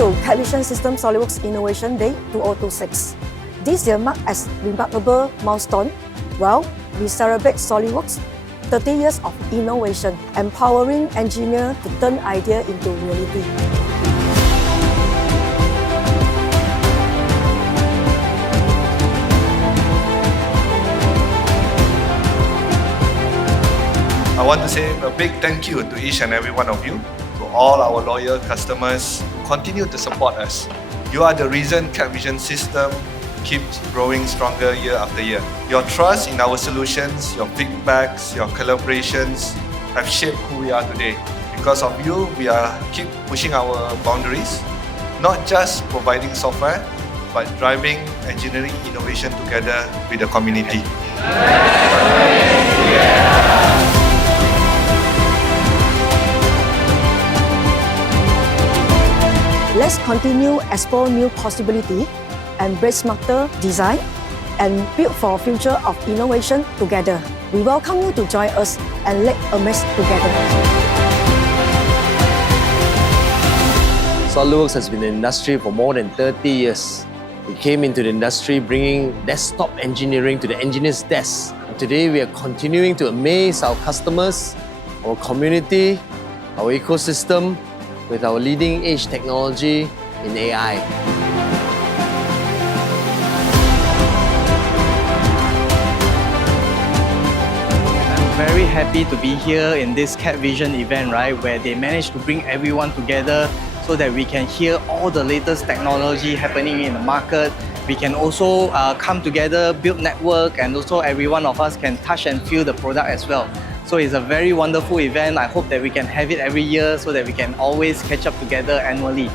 to CADVision Systems SOLIDWORKS Innovation Day 2026. This year marked as remarkable milestone. Well, we celebrate SOLIDWORKS 30 years of innovation, empowering engineers to turn ideas into reality. I want to say a big thank you to each and every one of you, to all our loyal customers who continue to support us. You are the reason CADVision Systems keeps growing stronger year after year. Your trust in our solutions, your feedbacks, your collaborations have shaped who we are today. Because of you, we are keep pushing our boundaries, not just providing software, but driving engineering innovation together with the community. Let's continue explore new possibility, embrace smarter design, and build for a future of innovation together. We welcome you to join us and let Amaze together. SOLIDWORKS has been in the industry for more than 30 years. We came into the industry bringing desktop engineering to the engineer's desk. And today we are continuing to amaze our customers, our community, our ecosystem with our leading-edge technology in AI. I'm very happy to be here in this CADVision event, right, where they managed to bring everyone together so that we can hear all the latest technology happening in the market. We can also come together, build network, and also every one of us can touch and feel the product as well. So it's a very wonderful event. I hope that we can have it every year so that we can always catch up together annually.